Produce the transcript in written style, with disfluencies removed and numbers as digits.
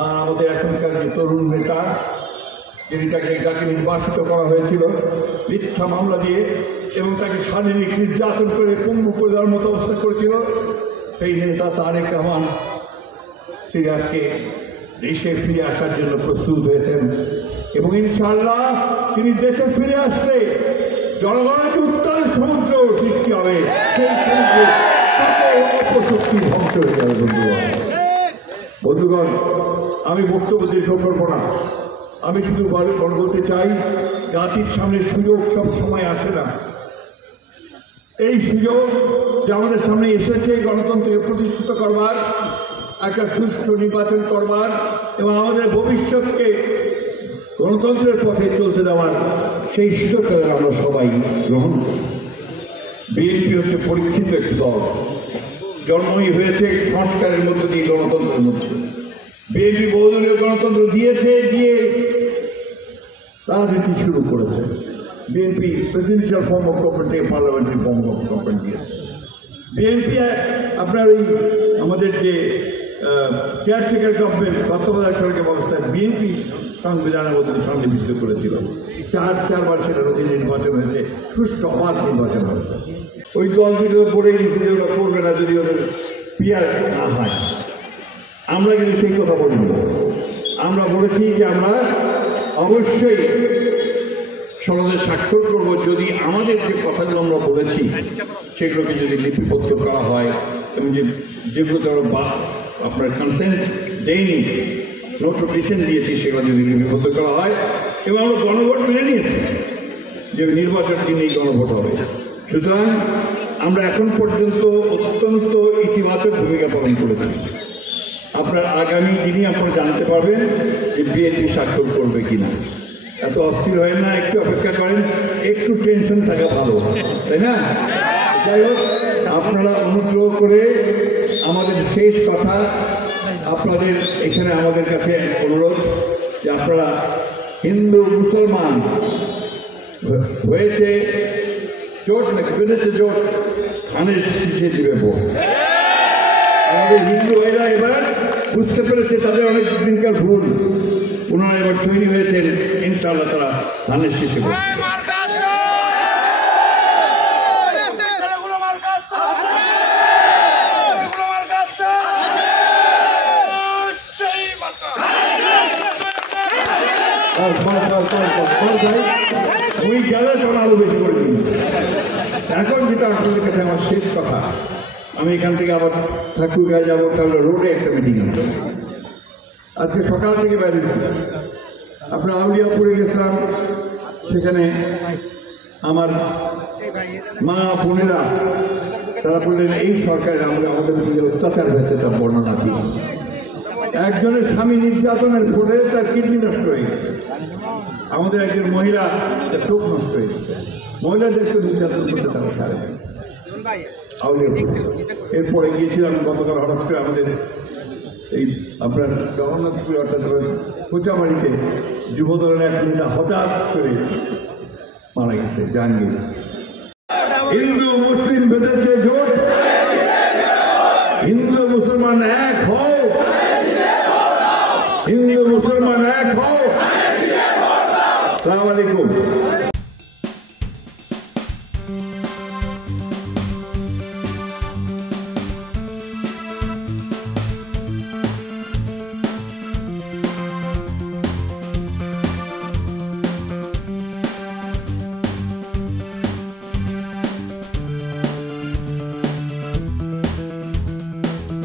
আর আমাদের এখনকার যে তরুণ নেতা যাকে নির্বাসিত করা হয়েছিল মিথ্যা মামলা দিয়ে এবং তাকে শারীরিক নির্যাতন করে পঙ্গু করে দেওয়ার মতো অবস্থা করেছিল, সেই নেতা তারেক রহমান তিনি আজকে দেশে ফিরে আসার জন্য প্রস্তুত হয়েছেন এবং ইনশাআল্লাহ তিনি দেশে ফিরে আসলে জনগণের উত্তাল সমুদ্র সৃষ্টি হবে, সেই সমুদ্রে অপশক্তি ধ্বংস হয়ে যাবে। বন্ধুগণ, আমি বক্তব্য দীর্ঘ করবো না, আমি শুধু বলতে চাই জাতির সামনে সুযোগ সব সময় আসে না। এই সুযোগ যে আমাদের সামনে এসেছে গণতন্ত্রকে প্রতিষ্ঠিত করবার, একটা সুষ্ঠু নির্বাচন করবার এবং আমাদের ভবিষ্যৎকে গণতন্ত্রের পথে চলতে দেওয়ার, সেই সুযোগটা আমরা সবাই গ্রহণ করি। বিএনপি হচ্ছে পরীক্ষিত একটি দল, জন্মই হয়েছে সংস্কারের মধ্য দিয়ে, গণতন্ত্রের মধ্যে। বিএনপি বহুদলীয় গণতন্ত্র দিয়ে রাজনীতি শুরু করেছে। BNP presidential form of government থেকে পার্লামেন্টারি ফর্ম অফ গভর্নমেন্ট দিয়েছে। বিএনপি আপনার ওই আমাদের যে কেয়ারটেকার গভর্নমেন্ট তত্ত্বাবধায়ক সরকার ব্যবস্থায় বিএনপি সংবিধানের মধ্যে সন্নিবেশিত করেছিল। চারবার সেটার অধীনে নির্বাচন হয়েছে, সুষ্ঠু অবাধ নির্বাচন হয়েছে। ওই দল দুটো পড়ে গেছে যে ওরা করবে না যদি ওদের পিয়ার না হয়। আমরা কিন্তু সেই কথা বলিনি, আমরা বলেছি যে আমরা অবশ্যই সনদে স্বাক্ষর করব যদি আমাদের যে কথাগুলো আমরা বলেছি সেগুলোকে যদি লিপিবদ্ধ করা হয় এবং যেগুলো তারা আপনার কনসেন্ট দেয়নি, নোটিফিকেশন দিয়েছি, সেগুলো যদি লিপিবদ্ধ করা হয় এবং আমরা গণভোট মেনে নিয়েছি যে নির্বাচনের দিনেই গণভোট হবে। সুতরাং আমরা এখন পর্যন্ত অত্যন্ত ইতিবাচক ভূমিকা পালন করেছি। আপনার আগামী দিনই আপনারা জানতে পারবেন যে বিএনপি স্বাক্ষর করবে কিনা। এত অস্থির হয় না, একটু অপেক্ষা করেন, একটু টেনশন থাকা ভালো, তাই না? যাই হোক, আপনারা অনুগ্রহ করে আমাদের শেষ কথা, আপনাদের এখানে আমাদের কাছে অনুরোধ যে আপনারা হিন্দু মুসলমান হয়েছে জোট নাকি বেঁধেছে জোট, ধানের শীষে দিবে ভোট। আমাদের হিন্দু ভাইরা এবার বুঝতে পেরেছে তাদের অনেক দিনকার ভুল, ওনারা এবার তৈরি হয়েছেন, ইনশাআল্লাহ তারা ধানের শীষে ভোট। ওই গেলে তখন আরো বেশি করে দিন। এখন যেটা আপনাদের কাছে আমার শেষ কথা, আমি এখান থেকে আবার ঠাকুরগাঁয়ে যাবো, তাহলে রোডে একটা মিটিং আছে। আজকে সকাল থেকে বেরিয়েছি, আপনার আউলিয়াপুরে গেছিলাম, সেখানে আমার মা বোনেরা তারা বললেন এই সরকারের আমরা আমাদের যে অত্যাচার হয়েছে তার বর্ণনা দিই। একজনের স্বামী নির্যাতনের ফলে তার কিডনি নষ্ট হয়ে গেছে, আমাদের একজন মহিলা তার চোখ নষ্ট হয়ে গেছে। মহিলাদেরকে নির্যাতন করতে তারা ছাড়ে। এরপরে গিয়েছিলাম গতকাল হঠাৎ করে আমাদের এই আপনার জগন্নাথপুর অর্থাৎ কোচামারিতে যুবদলের এক নেতা হঠাৎ করে মারা গেছে, জাহাঙ্গীর। হিন্দু মুসলিম বেঁধেছে জোট, হিন্দু মুসলমান এক হও, হিন্দু মুসলমান এক হও। আসসালামু আলাইকুম।